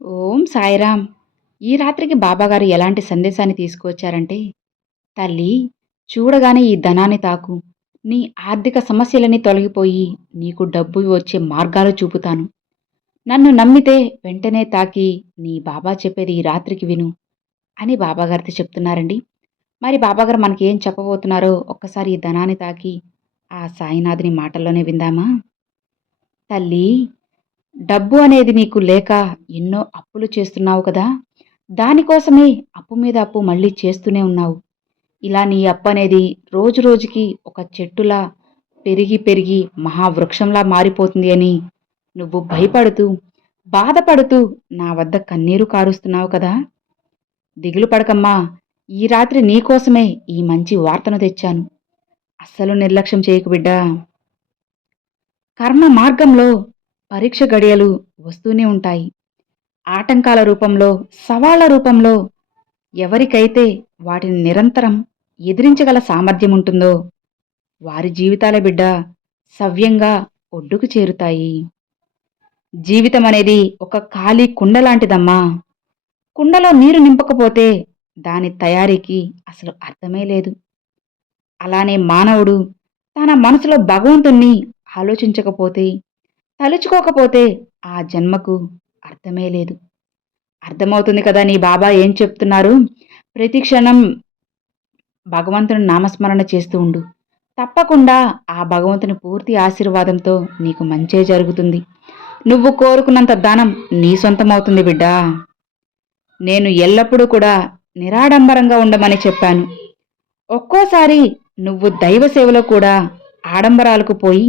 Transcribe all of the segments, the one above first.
ఓం సాయిరామ్. ఈ రాత్రికి బాబాగారు ఎలాంటి సందేశాన్ని తీసుకువచ్చారంటే తల్లి చూడగానే ఈ ధనాన్ని తాకు. నీ ఆర్థిక సమస్యలన్నీ తొలగిపోయి నీకు డబ్బు వచ్చే మార్గాలు చూపుతాను. నన్ను నమ్మితే వెంటనే తాకి నీ బాబా చెప్పేది ఈ రాత్రికి విను అని బాబాగారితో చెప్తున్నారండి. మరి బాబాగారు మనకి ఏం చెప్పబోతున్నారో ఒక్కసారి ఈ ధనాన్ని తాకి ఆ సాయినాథుని మాటల్లోనే విందామా? తల్లి డబ్బు అనేది నీకు లేక ఎన్నో అప్పులు చేస్తున్నావు కదా? దానికోసమే అప్పు మీద అప్పు మళ్ళీ చేస్తూనే ఉన్నావు. ఇలా నీ అప్పు అనేది రోజు రోజుకి ఒక చెట్టులా పెరిగి పెరిగి మహావృక్షంలా మారిపోతుంది అని నువ్వు భయపడుతూ బాధపడుతూ నా వద్ద కన్నీరు కారుస్తున్నావు కదా? దిగులు పడకమ్మా. ఈ రాత్రి నీకోసమే ఈ మంచి వార్తను తెచ్చాను. అస్సలు నిర్లక్ష్యం చేయకు బిడ్డా. కర్మ మార్గంలో పరీక్ష గడియలు వస్తూనే ఉంటాయి. ఆటంకాల రూపంలో సవాళ్ళ రూపంలో ఎవరికైతే వాటిని నిరంతరం ఎదిరించగల సామర్థ్యం ఉంటుందో వారి జీవితాల బిడ్డ సవ్యంగా ఒడ్డుకు చేరుతాయి. జీవితం అనేది ఒక ఖాళీ కుండ లాంటిదమ్మా. కుండలో నీరు నింపకపోతే దాని తయారీకి అసలు అర్థమే లేదు. అలానే మానవుడు తన మనసులో భగవంతుణ్ణి ఆలోచించకపోతే తలుచుకోకపోతే ఆ జన్మకు అర్థమే లేదు. అర్థమవుతుంది కదా నీ బాబా ఏం చెప్తున్నారు? ప్రతి క్షణం భగవంతుని నామస్మరణ చేస్తూ ఉండు. తప్పకుండా ఆ భగవంతుని పూర్తి ఆశీర్వాదంతో నీకు మంచే జరుగుతుంది. నువ్వు కోరుకున్నంత దానం నీ సొంతమవుతుంది బిడ్డా. నేను ఎల్లప్పుడూ కూడా నిరాడంబరంగా ఉండమని చెప్పాను. ఒక్కోసారి నువ్వు దైవ సేవలో కూడా ఆడంబరాలకు పోయి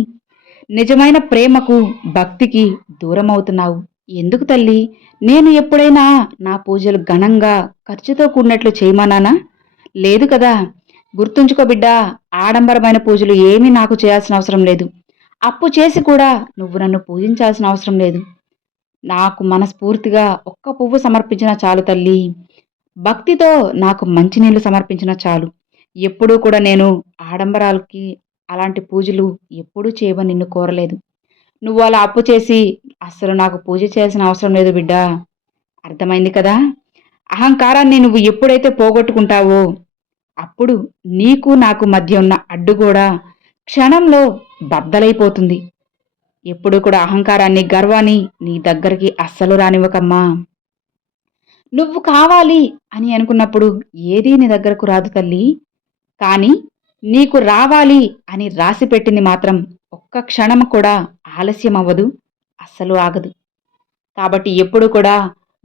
నిజమైన ప్రేమకు భక్తికి దూరమవుతున్నావు. ఎందుకు తల్లి? నేను ఎప్పుడైనా నా పూజలు ఘనంగా ఖర్చుతో కూడినట్లు చేయమన్నానా లేదు కదా. గుర్తుంచుకో బిడ్డా ఆడంబరమైన పూజలు ఏమీ నాకు చేయాల్సిన అవసరం లేదు. అప్పు చేసి కూడా నువ్వు నన్ను పూజించాల్సిన అవసరం లేదు. నాకు మనస్ఫూర్తిగా ఒక్క పువ్వు సమర్పించిన చాలు తల్లి. భక్తితో నాకు మంచినీళ్ళు సమర్పించిన చాలు. ఎప్పుడూ కూడా నేను ఆడంబరాలకి అలాంటి పూజలు ఎప్పుడూ చేయవని నిన్ను కోరలేదు. నువ్వు అలా అప్పు చేసి అస్సలు నాకు పూజ చేయాల్సిన అవసరం లేదు బిడ్డా. అర్థమైంది కదా? అహంకారాన్ని నువ్వు ఎప్పుడైతే పోగొట్టుకుంటావో అప్పుడు నీకు నాకు మధ్య ఉన్న అడ్డు కూడా క్షణంలో బద్దలైపోతుంది. ఎప్పుడు కూడా అహంకారాన్ని గర్వాన్ని నీ దగ్గరికి అస్సలు రానివ్వకమ్మా. నువ్వు కావాలి అని అనుకున్నప్పుడు ఏదీ నీ దగ్గరకు రాదు తల్లి. కానీ నీకు రావాలి అని రాసిపెట్టింది మాత్రం ఒక్క క్షణం కూడా ఆలస్యం అవ్వదు అస్సలు ఆగదు. కాబట్టి ఎప్పుడు కూడా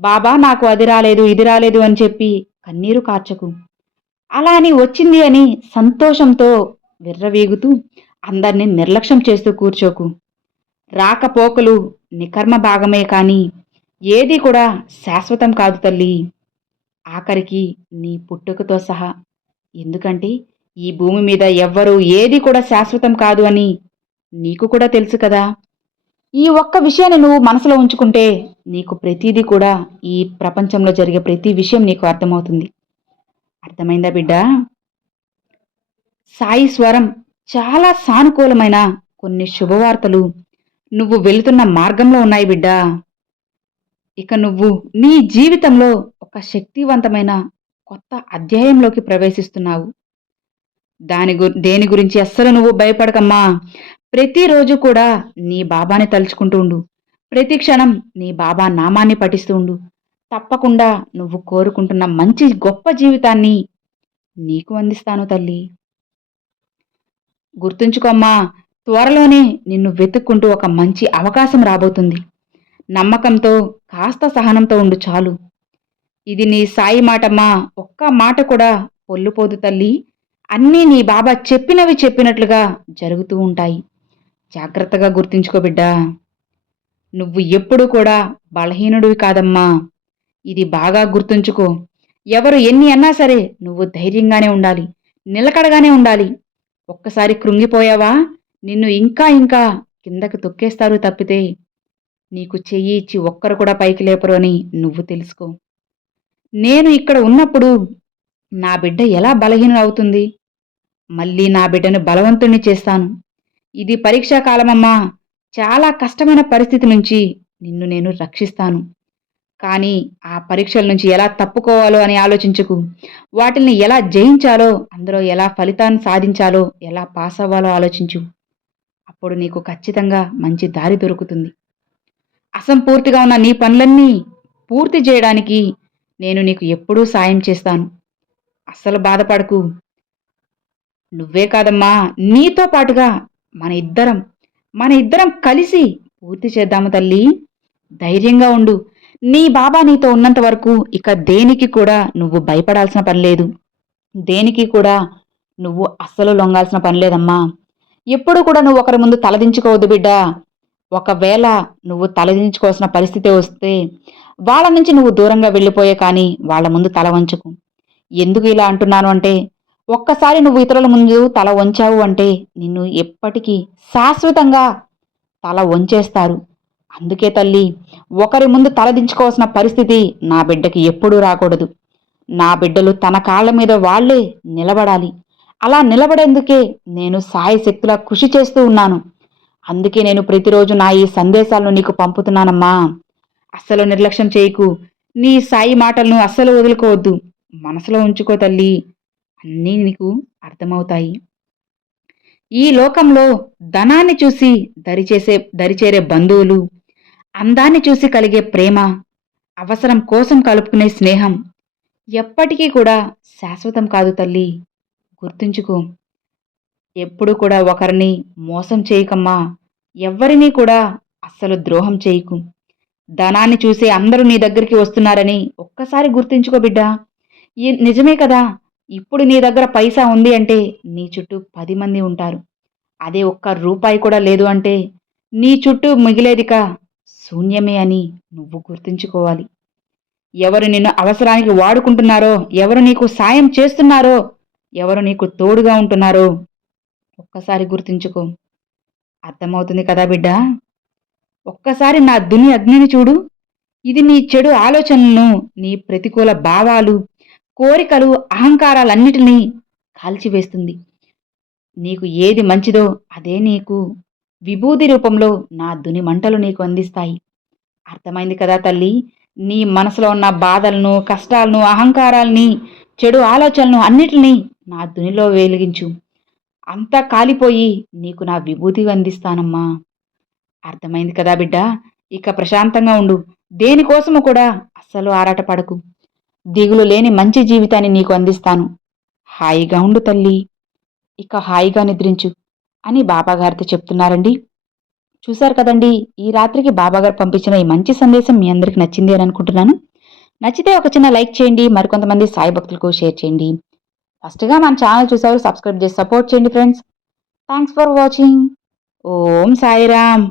బాబా నాకు అది రాలేదు ఇది రాలేదు అని చెప్పి కన్నీరు కార్చకు. అలా అని వచ్చింది అని సంతోషంతో విర్రవీగుతూ అందరినీ నిర్లక్ష్యం చేస్తూ కూర్చోకు. రాకపోకలు నికర్మ భాగమే కానీ ఏది కూడా శాశ్వతం కాదు తల్లి. ఆఖరికి నీ పుట్టుకతో సహా. ఎందుకంటే ఈ భూమి మీద ఎవ్వరూ ఏది కూడా శాశ్వతం కాదు అని నీకు కూడా తెలుసు కదా. ఈ ఒక్క విషయాన్ని నువ్వు మనసులో ఉంచుకుంటే నీకు ప్రతిదీ కూడా ఈ ప్రపంచంలో జరిగే ప్రతి విషయం నీకు అర్థమవుతుంది. అర్థమైందా బిడ్డ? సాయి స్వరం చాలా సానుకూలమైన కొన్ని శుభవార్తలు నువ్వు వెళుతున్న మార్గంలో ఉన్నాయి బిడ్డా. ఇక నువ్వు నీ జీవితంలో ఒక శక్తివంతమైన కొత్త అధ్యాయంలోకి ప్రవేశిస్తున్నావు. దాని గు దేని గురించి అస్సలు నువ్వు భయపడకమ్మా. ప్రతిరోజు కూడా నీ బాబాని తలుచుకుంటూ ఉండు. ప్రతి క్షణం నీ బాబా నామాన్ని పఠిస్తూ ఉండు. తప్పకుండా నువ్వు కోరుకుంటున్న మంచి గొప్ప జీవితాన్ని నీకు అందిస్తాను తల్లి. గుర్తుంచుకోమ్మా త్వరలోనే నిన్ను వెతుక్కుంటూ ఒక మంచి అవకాశం రాబోతుంది. నమ్మకంతో కాస్త సహనంతో ఉండు చాలు. ఇది నీ సాయి మాటమ్మా. ఒక్క మాట కూడా పొల్లుపోదు తల్లి. అన్నీ నీ బాబా చెప్పినవి చెప్పినట్లుగా జరుగుతూ ఉంటాయి. జాగ్రత్తగా గుర్తుంచుకో బిడ్డా. నువ్వు ఎప్పుడూ కూడా బలహీనుడివి కాదమ్మా. ఇది బాగా గుర్తుంచుకో. ఎవరు ఎన్ని అన్నా సరే నువ్వు ధైర్యంగానే ఉండాలి. నిలకడగానే ఉండాలి. ఒక్కసారి కృంగిపోయావా? నిన్ను ఇంకా ఇంకా కిందకి తొక్కేస్తారు తప్పితే నీకు చెయ్యి ఇచ్చి ఒక్కరు కూడా పైకి లేపరు అని నువ్వు తెలుసుకో. నేను ఇక్కడ ఉన్నప్పుడు నా బిడ్డ ఎలా బలహీన అవుతుంది మళ్ళీ నా బిడ్డను బలవంతుణ్ణి చేస్తాను. ఇది పరీక్షాకాలమమ్మా చాలా కష్టమైన పరిస్థితి నుంచి నిన్ను నేను రక్షిస్తాను. కానీ ఆ పరీక్షల నుంచి ఎలా తప్పుకోవాలో అని ఆలోచించకు. వాటిని ఎలా జయించాలో అందులో ఎలా ఫలితాన్ని సాధించాలో ఎలా పాస్ అవ్వాలో ఆలోచించు. అప్పుడు నీకు ఖచ్చితంగా మంచి దారి దొరుకుతుంది. అసంపూర్తిగా ఉన్న నీ పనులన్నీ పూర్తి చేయడానికి నేను నీకు ఎప్పుడూ సాయం చేస్తాను. అస్సలు బాధపడకు. నువ్వే కాదమ్మా నీతో పాటుగా మన ఇద్దరం మన ఇద్దరం కలిసి పూర్తి చేద్దాము తల్లి. ధైర్యంగా ఉండు. నీ బాబా నీతో ఉన్నంత వరకు ఇక దేనికి కూడా నువ్వు భయపడాల్సిన పని లేదు. దేనికి కూడా నువ్వు అస్సలు లొంగాల్సిన పని లేదమ్మా. ఎప్పుడు కూడా నువ్వు ఒకరి ముందు తలదించుకోవద్దు బిడ్డ. ఒకవేళ నువ్వు తలదించుకోవాల్సిన పరిస్థితి వస్తే వాళ్ళ నుంచి నువ్వు దూరంగా వెళ్ళిపోయే కానీ వాళ్ళ ముందు తల వంచుకు. ఎందుకు ఇలా అంటున్నాను అంటే ఒక్కసారి నువ్వు ఇతరుల ముందు తల వంచావు అంటే నిన్ను ఎప్పటికీ శాశ్వతంగా తల వంచేస్తారు. అందుకే తల్లి ఒకరి ముందు తలదించుకోవాల్సిన పరిస్థితి నా బిడ్డకి ఎప్పుడూ రాకూడదు. నా బిడ్డలు తన కాళ్ళ మీద వాళ్ళే నిలబడాలి. అలా నిలబడేందుకే నేను సాయశక్తులా కృషి చేస్తూ ఉన్నాను. అందుకే నేను ప్రతిరోజు నా ఈ సందేశాలను నీకు పంపుతున్నానమ్మా. అస్సలు నిర్లక్ష్యం చేయకు. నీ సాయి మాటలను అస్సలు వదులుకోవద్దు. మనసులో ఉంచుకో తల్లి. అన్నీ నీకు అర్థమవుతాయి. ఈ లోకంలో ధనాన్ని చూసి దరిచేసే దరిచేరే బంధువులు అందాన్ని చూసి కలిగే ప్రేమ అవసరం కోసం కలుపుకునే స్నేహం ఎప్పటికీ కూడా శాశ్వతం కాదు తల్లి. గుర్తుంచుకో ఎప్పుడు కూడా ఒకరిని మోసం చేయకమ్మా. ఎవ్వరినీ కూడా అస్సలు ద్రోహం చేయకు. ధనాన్ని చూసి అందరూ నీ దగ్గరికి వస్తున్నారని ఒక్కసారి గుర్తుంచుకో బిడ్డా. ఈ నిజమే కదా ఇప్పుడు నీ దగ్గర పైసా ఉంది అంటే నీ చుట్టూ పది మంది ఉంటారు. అదే ఒక్క రూపాయి కూడా లేదు అంటే నీ చుట్టూ మిగిలేదిక శూన్యమే అని నువ్వు గుర్తుంచుకోవాలి. ఎవరు నిన్ను అవసరానికి వాడుకుంటున్నారో ఎవరు నీకు సాయం చేస్తున్నారో ఎవరు నీకు తోడుగా ఉంటున్నారో ఒక్కసారి గుర్తుంచుకో. అర్థమవుతుంది కదా బిడ్డ? ఒక్కసారి నా దుని అగ్నిని చూడు. ఇది నీ చెడు ఆలోచనలను నీ ప్రతికూల భావాలు కోరికలు అహంకారాలన్నిటినీ కాల్చివేస్తుంది. నీకు ఏది మంచిదో అదే నీకు విభూతి రూపంలో నా దుని మంటలు నీకు అందిస్తాయి. అర్థమైంది కదా తల్లి? నీ మనసులో ఉన్న బాధలను కష్టాలను అహంకారాల్ని చెడు ఆలోచనలను అన్నిటినీ నా దునిలో వెలిగించు. అంతా కాలిపోయి నీకు నా విభూతి అందిస్తానమ్మా. అర్థమైంది కదా బిడ్డ? ఇక ప్రశాంతంగా ఉండు. దేనికోసము కూడా అస్సలు ఆరాటపడకు. దిగులు లేని మంచి జీవితాన్ని నీకు అందిస్తాను. హాయిగా ఉండు తల్లి. ఇక హాయిగా నిద్రించు అని బాబాగారితో చెప్తున్నారండి. చూశారు కదండి ఈ రాత్రికి బాబాగారు పంపించిన ఈ మంచి సందేశం మీ అందరికి నచ్చింది అని అనుకుంటున్నాను. నచ్చితే ఒక చిన్న లైక్ చేయండి మరికొంతమంది సాయి భక్తులకు షేర్ చేయండి. ఫస్ట్గా మన ఛానల్ చూసారు సబ్స్క్రైబ్ చేసి సపోర్ట్ చేయండి friends. Thanks for watching Om Sairam.